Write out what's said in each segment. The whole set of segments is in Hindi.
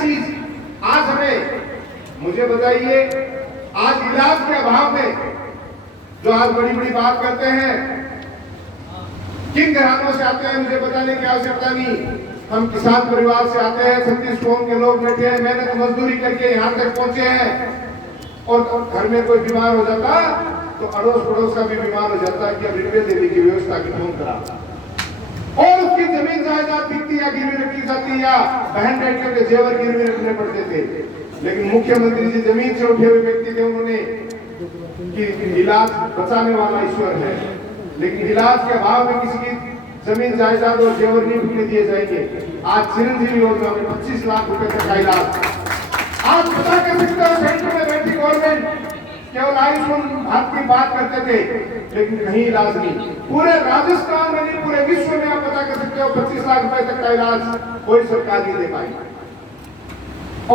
चीज आज हमें मुझे बताइए, आज इलाज के अभाव में जो आज बड़ी बड़ी बात करते हैं, किन घरानों से आते हैं मुझे बताने की आवश्यकता नहीं। हम किसान परिवार से आते हैं, 36 कौम के लोग बैठे हैं, मेहनत मजदूरी करके यहाँ तक पहुंचे हैं। और घर में कोई बीमार हो जाता तो अड़ोस पड़ोस का भी बीमार हो जाता कि अब रुपये देने की व्यवस्था की फोन करा, और उसकी जमीन जायदाद बिकती या गिरवी रखी जाती या बहन बेटियों के जेवर गिरवी रखने पड़ते थे। लेकिन मुख्यमंत्री जी जमीन से उठे हुए व्यक्ति थे, उन्होंने कि इलाज बचाने वाला ईश्वर है, लेकिन इलाज के अभाव में किसी की जमीन जायदाद और जेवर नहीं बिकने दिए जाएंगे। आज चिरंजीवी योजना में 25 लाख रुपए तक का इलाज। आज पता कर सकते हो, सेंटर में बैठी गवर्नमेंट केवल आयुष्मान भारत की बात करते थे, लेकिन कहीं इलाज नहीं। पूरे राजस्थान में नहीं, पूरे विश्व में आप पता कर सकते हो 25 लाख रुपए तक का इलाज कोई सरकार नहीं दे पाई।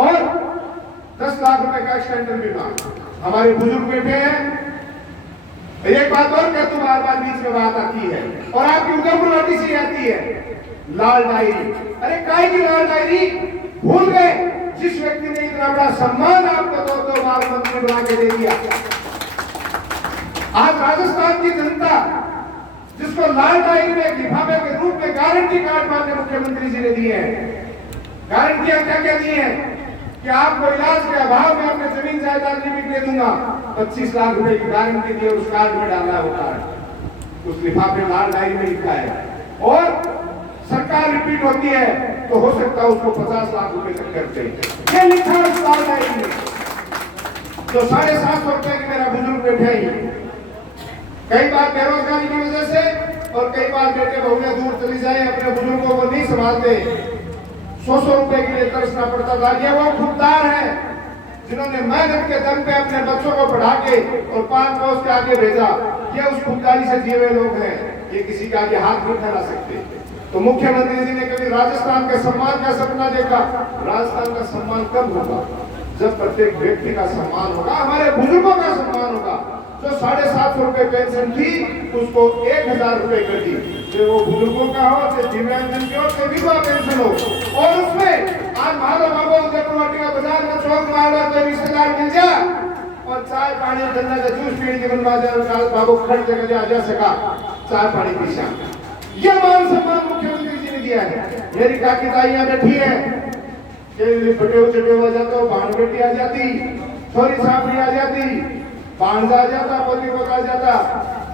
और 10 लाख रुपए का एक्सटेंशन बीमा हमारे बुजुर्ग बैठे हैं। एक बात और क्या तुम बार बार बीच में बात आती है और आपकी उधमपुर नोटिस ही आती है, लाल डायरी। अरे काय की लाल डायरी? भूल गए जिस व्यक्ति ने इतना बड़ा सम्मान आपको 2 बार मंत्री बना के दे दिया। आज राजस्थान की जनता जिसको लाल डायरी में लिफाफे के रूप में गारंटी कार्ड मानने मुख्यमंत्री जी ने दिए हैं। गारंटियां क्या क्या दी हैं कि आपको इलाज के अभाव में अपने जमीन जायदाद नहीं बिकने दूंगा। 25 लाख रुपए की गारंटी दी और उस कार्ड में डाला होता है, उस लिफाफे लाल डायरी में लिखा है। और सरकार रिपीट होती है तो हो सकता है उसको 50 लाख रुपए तक खर्चे। ये लिखा है उस लाल डायरी में। तो 750 रुपए की मेरा बुजुर्ग बैठे ही, कई बार बेरोजगारी की वजह से और कई बार बेटे बहुएं दूर चली जाए, अपने बुजुर्गों को नहीं संभालते, 100 रुपए के लिए तरसना पड़ता था। ये वो खुददार है जिन्होंने मेहनत के दम पे अपने बच्चों को पढ़ा के और 5 कोस के आगे भेजा। ये उस खुददारी से जिए हुए लोग हैं, ये किसी का आगे हाथ नहीं फैला सकते। तो मुख्यमंत्री जी ने कभी राजस्थान के सम्मान का सपना देखा? राजस्थान का सम्मान कब होगा? जब प्रत्येक व्यक्ति का सम्मान होगा, हमारे बुजुर्गों का सम्मान होगा। जो 750 रुपए पेंशन थी उसको 1000 रुपए कर दी, चाहे वो बुजुर्गों का हो, चाहे दिव्यांगजन की हो, चाहे विधवा पेंशन हो। और उसमें आज माधव बाबू उदयपुर का बाजार में चौक मारा तो 20,000 मिल जा और चाय पानी गन्ना का जूस पीने के बनवा जाए बाबू खर्च जगह जा सका, चाय पानी पी सका। ये मान सम्मान मुख्यमंत्री जी ने दिया है। मेरी काकी ताइयां बैठी है, बटे चटे हो जाता, भाण बेटी आ जाती, छोरी छापड़ी आ जाती, भाणजा आ जाता, पोती पोता आ जाता,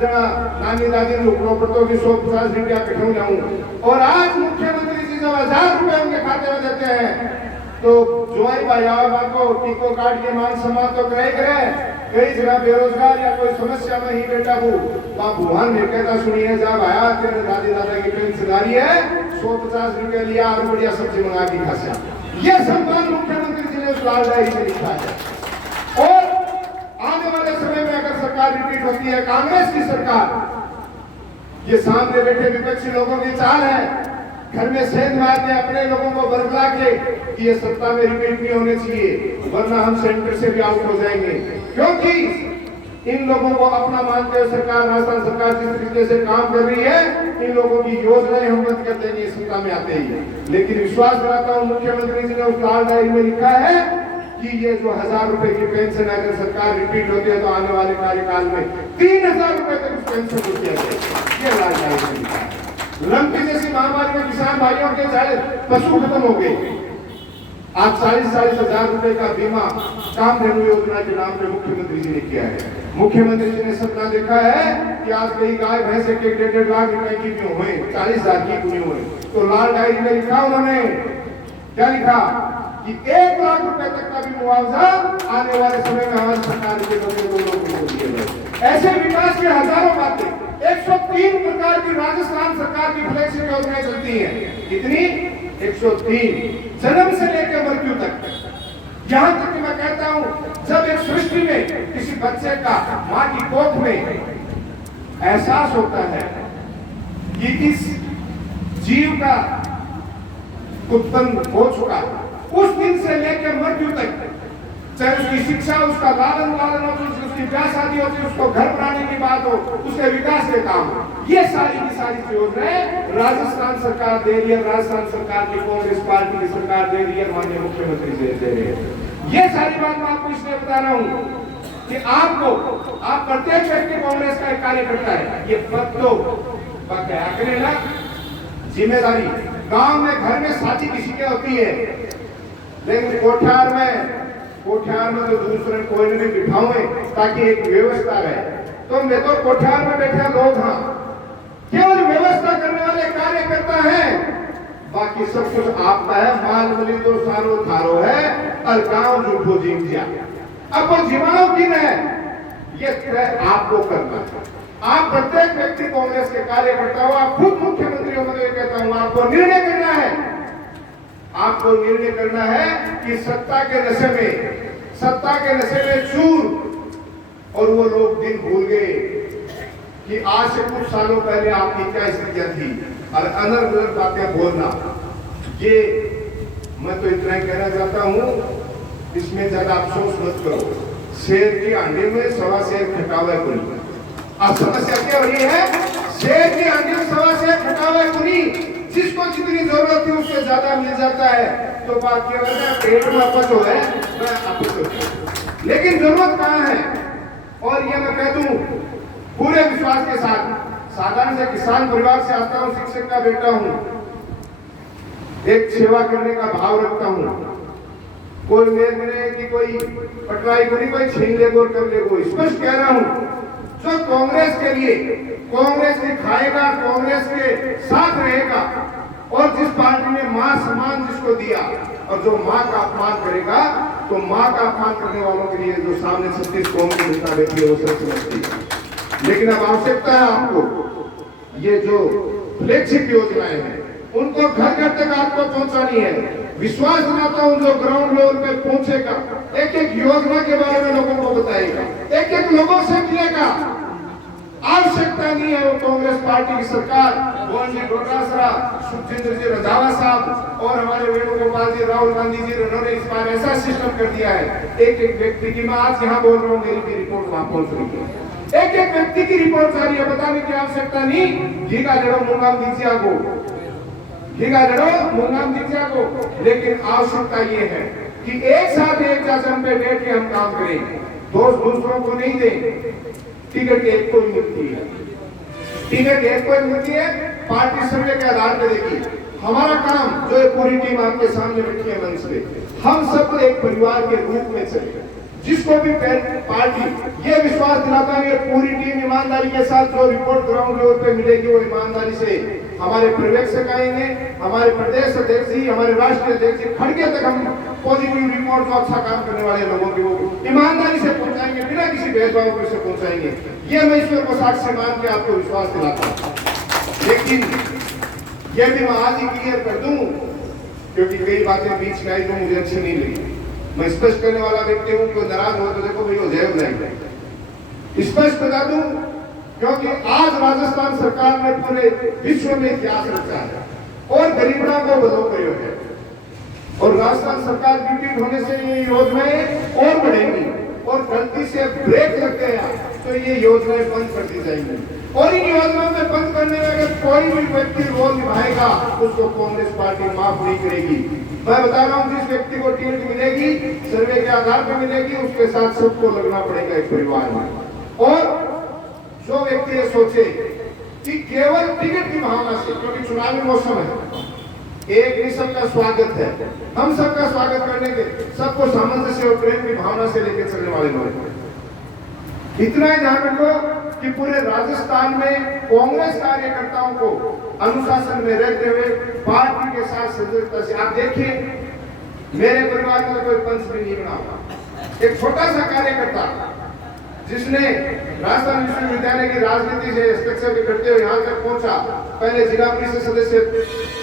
जना नानी दादी रुकनो पड़तो कि 150 रुपया कठू जाऊं। और आज मुख्यमंत्री जी जब 1000 रुपए उनके खाते में देते हैं तो जुआई भाई आवा को टीको काट के मान सम्मान तो करे। कई जगह बेरोजगार या कोई समस्या में ही बेटा वो भगवान ने कहता सुनिए जब आया तेरे दादी दादा की पेंशनदारी है 150 रुपया लिया और बढ़िया सब्जी मंगा दी खासा। ये सम्मान मुख्यमंत्री जी ने उस लाल डायरी में लिखा है। और आने वाले समय में अगर सरकार रिपीट होती है, कांग्रेस की सरकार, ये सामने बैठे विपक्षी लोगों की चाल है घर में सेंध मारने अपने लोगों को बरगला के कि ये सत्ता में रिपीट नहीं होने चाहिए, वरना हम सेंटर से भी आउट हो जाएंगे। क्योंकि इन लोगों को अपना मानते हुए सरकार, राजस्थान सरकार जिस तरीके से काम कर रही है, इन लोगों की योजनाएं हम बंद कर देंगे सत्ता में आते ही। लेकिन विश्वास कराता हूँ मुख्यमंत्री जी ने उस लाल डायरी में लिखा है कि ये जो 1000 रुपए की पेंशन अगर सरकार रिपीट होती है तो आने वाले कार्यकाल में 3000 रुपए तक उस पेंशन को दिया जाएगा। ये लाल डायरी में लिखा है। लंपी जैसी महामारी में किसान भाइयों के चाहे पशु खत्म हो गए, आज 40 हजार रुपए का बीमा कामधेनु योजना के नाम पे मुख्यमंत्री जी ने किया है। मुख्यमंत्री जी ने सपना देखा है कि आज कई गाय भैंस के 1.5 लाख रुपए की भी हुए, 40,000 की भी हुए। तो लाल डायरी में लिखा उन्होंने, क्या लिखा कि 1 लाख रुपए तक का भी मुआवजा आने वाले समय में हमारी सरकार के लोगों को दिया जाए। ऐसे विकास की हजारों बातें, 103 प्रकार की राजस्थान सरकार की फ्लैगशिप योजनाएं चलती हैं। कितनी? 103, जन्म से लेकर मृत्यु तक। यहां तक कि मैं कहता हूं जब एक सृष्टि में किसी बच्चे का मां की कोख में एहसास होता है कि इस जीव का उत्पन्न हो चुका, उस दिन से लेकर मृत्यु तक चाहे उसकी शिक्षा, उसका लालन पालन हो, उसकी ब्याह शादी होती, उसको घर बनाने की बात हो, उसके विकास के काम, ये सारी की सारी योजनाएं राजस्थान सरकार दे रही है, राजस्थान सरकार की कांग्रेस पार्टी की सरकार दे रही है, माननीय मुख्यमंत्री जी दे रहे हैं। ये सारी बात मैं आपको इसलिए बता रहा हूं कि आप प्रत्येक व्यक्ति कांग्रेस का एक कार्यकर्ता है, ये पद तो करें ना, जिम्मेदारी गांव में घर में साथी किसी की होती है, लेकिन कोठार में तो दूसरे कोई नहीं बिठाओगे ताकि एक व्यवस्था रहे। तो मैं तो कोठार में बैठे लोग हाँ केवल व्यवस्था करने वाले कार्यकर्ता हैं, बाकी सब कुछ आपका है। माल मिली तो सारो थारो है और गांव झूठो जीत गया। अब वो जिमाओ किन है, ये तय आपको करना है। आप प्रत्येक व्यक्ति कांग्रेस के कार्यकर्ता हो, आप खुद मुख्यमंत्री हो, मैं कहता हूं आपको निर्णय करना है। आपको निर्णय करना है कि सत्ता के नशे में चूर, और वो लोग दिन भूल गए कि आज से कुछ सालों पहले आपकी क्या स्थितियां थी, और अनर्गल बातें बोलना, ये मैं तो इतना ही कहना चाहता हूं, इसमें ज्यादा अफसोस मत करो। शेर की अंडे में सवा शेर खटावा कुनी। अब समस्या क्या हो रही है, शेर की अंडे में सवा शेर खटावा कुनी, जिसको जितनी जरूरत थी उससे ज्यादा मिल जाता है, तो बाकी पेट में अपच हो है, लेकिन जरूरत कहाँ है। और ये मैं कह दूं पूरे विश्वास के साथ, साधारण से किसान परिवार से आता हूं, शिक्षक का बेटा हूं, एक सेवा करने का भाव रखता हूं। कोई मेरे की कोई पटवाई को नहीं, कोई छीन ले गोर कर ले, कोई स्पष्ट कह रहा हूं, जो कांग्रेस के लिए कांग्रेस दिखाएगा, कांग्रेस के साथ रहेगा, और जिस पार्टी ने मां सम्मान जिसको दिया, और जो मां का अपमान करेगा, तो मां का अपमान करने वालों के लिए जो सामने 36 कौम की जनता बैठी है वो सब समझती है। लेकिन अब आवश्यकता है आपको ये जो फ्लैगशिप योजनाएं हैं उनको घर घर तक आपको पहुंचानी है। विश्वास दिलाता हूं जो ग्राउंड लेवल पे पहुंचेगा, एक एक योजना के बारे में लोगों को बताएगा, एक एक लोगों से मिलेगा। आवश्यकता नहीं है वो कांग्रेस पार्टी की सरकार, मोहन जी डोटासरा, सुखजिंदर जी रंधावा साहब और हमारे वेणुगोपाल जी, राहुल गांधी जी, उन्होंने इस बार ऐसा सिस्टम कर दिया है, एक एक व्यक्ति की, मैं आज यहाँ बोल रहा हूँ, मेरी रिपोर्ट वहां पहुंच रही है, एक एक व्यक्ति की रिपोर्ट आ रही है। बताने की आवश्यकता नहीं, घीगा जड़ो मुंगाम दीजिया को, घीगा जड़ो मुंगाम दीजिया को, लेकिन आवश्यकता ये है कि एक साथ एक शासन पे बैठ के हम काम करें, दोस्त दूसरों को नहीं दें। टिकट एक को मिलती है, टिकट एक को मिलती है, पार्टी सर्वे के आधार पर देगी। हमारा काम जो है, पूरी टीम आपके सामने बैठी है मंच पे, हम सब एक परिवार के रूप में चले। जिसको भी पार्टी ये विश्वास दिलाता है, पूरी टीम ईमानदारी के साथ जो रिपोर्ट ग्राउंड लेवल पे मिलेगी वो ईमानदारी से हमारे पर्यवेक्षक आएंगे, हमारे प्रदेश अध्यक्ष जी, हमारे राष्ट्रीय अध्यक्ष जी, खड़के तक हम पॉजिटिव रिपोर्ट जो अच्छा काम करने वाले लोगों की वो ईमानदारी से पहुंचाएंगे, बिना किसी भेदभाव से पहुंचाएंगे। ये मैं ईश्वर को साक्षी मान के आपको विश्वास दिलाता हूँ। लेकिन ये भी मैं आज ही क्लियर कर दूं, क्योंकि कई बातें बीच में आई जो मुझे अच्छी नहीं लगी। मैं स्पष्ट करने वाला व्यक्ति हूं, कोई नाराज हो तो देखो भाई वो जय नहीं, स्पष्ट बता दूं, क्योंकि आज राजस्थान सरकार ने पूरे विश्व में इतिहास रचा है और गरीबों को बदो प्रयोग है, और राजस्थान सरकार की होने से ये योजनाएं और बढ़ेंगी, और गलती से ब्रेक लग गया तो ये योजनाएं बंद कर दी जाएंगी। और इन योजनाओं में बंद करने में अगर कोई भी व्यक्ति रोल निभाएगा उसको कांग्रेस पार्टी माफ नहीं करेगी। मैं बता रहा हूं, जिस व्यक्ति को टिकट मिलेगी सर्वे के आधार पर मिलेगी, उसके साथ सबको लगना पड़ेगा एक परिवार में। और जो व्यक्ति ये सोचे कि केवल टिकट की भावना से, क्योंकि चुनावी मौसम है, एक नहीं सबका स्वागत है, हम सबका स्वागत करने के, सबको सामंजस्य और प्रेम की भावना से लेकर चलने वाले लोग। इतना ही ध्यान रखो कि पूरे राजस्थान में कांग्रेस कार्यकर्ताओं को अनुशासन में रहते हुए पार्टी के साथ सजगता से, आप देखिए मेरे परिवार में कोई पंच भी नहीं बना हुआ। एक छोटा सा कार्यकर्ता जिसने राजस्थान विश्वविद्यालय की राजनीति से स्ट्रक्चर के करते हुए यहाँ तक पहुंचा, पहले जिला परिषद सदस्य,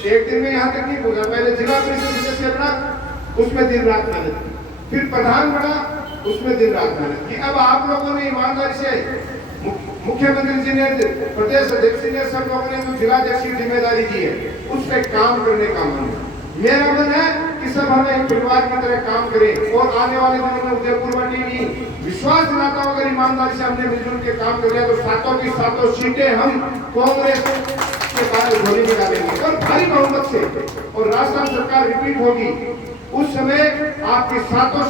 एक दिन में यहाँ तक नहीं पहुंचा, पहले जिला परिषद सदस्य बना, उसमें दिन रात मेहनत की, फिर प्रधान बना, उसमें दिन रात मेहनत की। अब आप लोगों ने ईमानदारी से, मुख्यमंत्री जी ने, प्रदेश अध्यक्ष ने, सब लोगों ने जिला अध्यक्ष की जिम्मेदारी दी है, उस पर काम करने का मन है। मेरा मन है कि कि सब हमें एक परिवार की तरह काम करें और आने वाले दिनों में उदयपुर में भी विश्वास दिलाता हूं, अगर ईमानदारी से हमने मिलजुल के काम कर लिया तो सातों की सातों सीटें हम कांग्रेस के बाद झोली निकालेंगे और भारी बहुमत से, और राजस्थान सरकार रिपीट होगी उस समय आपकी सातों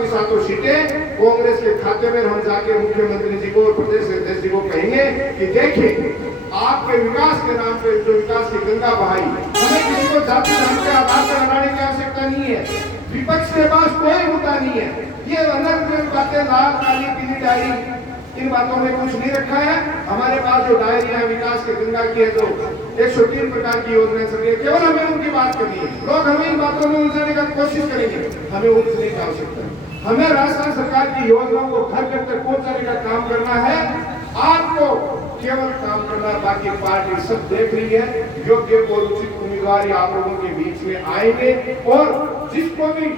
की सातों सीटें कांग्रेस के खाते में। हम जाके मुख्यमंत्री जी को और प्रदेश अध्यक्ष जी को कहेंगे कि देखिए आपके विकास के नाम पे जो विकास की गंगा बहाई, हमें किसी को जाति धर्म के आधार पर लड़ाने की आवश्यकता नहीं है। विपक्ष के पास कोई मुद्दा नहीं है। ये अनर्थ बातें, लाल काली पीली डायरी, इन बातों में कुछ नहीं रखा है। हमारे पास जो डायरी है विकास के गंगा की है, तो 103 प्रकार की योजनाएं चल रही है, केवल हमें उनकी बात करनी है। लोग हमें इन बातों में उलझाने का कोशिश करेंगे, हमें उलझने की आवश्यकता है। हमें राजस्थान सरकार की योजनाओं को घर घर तक पहुंचाने का काम करना है। आपको केवल काम करना, बाकी पार्टी सब देख रही है। योग्य और उचित उम्मीदवार आप लोगों के बीच में आएंगे और जिसको भी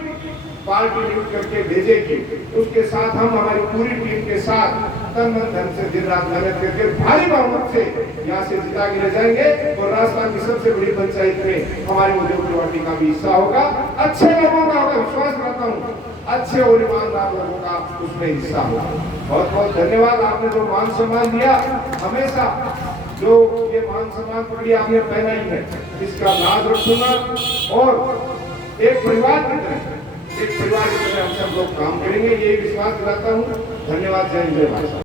पार्टी नियुक्त करके भेजेगी उसके साथ हम हमारी पूरी टीम के साथ तन मन धन से दिन रात मेहनत करके भारी बहुमत से यहाँ से जिता के ले जाएंगे और राजस्थान की सबसे बड़ी पंचायत में हमारी उदयपुर वाटी का भी हिस्सा होगा। अच्छे लोगों का होगा, विश्वास करता हूँ, अच्छे और ईमानदार लोगों का उसमें हिस्सा होगा। बहुत बहुत धन्यवाद। आपने जो मान सम्मान दिया, हमेशा जो ये मान सम्मान पकड़ी आपने पहना ही है, इसका लाभ रखूंगा और एक परिवार की तरह हम सब लोग काम करेंगे, ये विश्वास दिलाता हूँ। धन्यवाद। जय हिंद, जय भारत।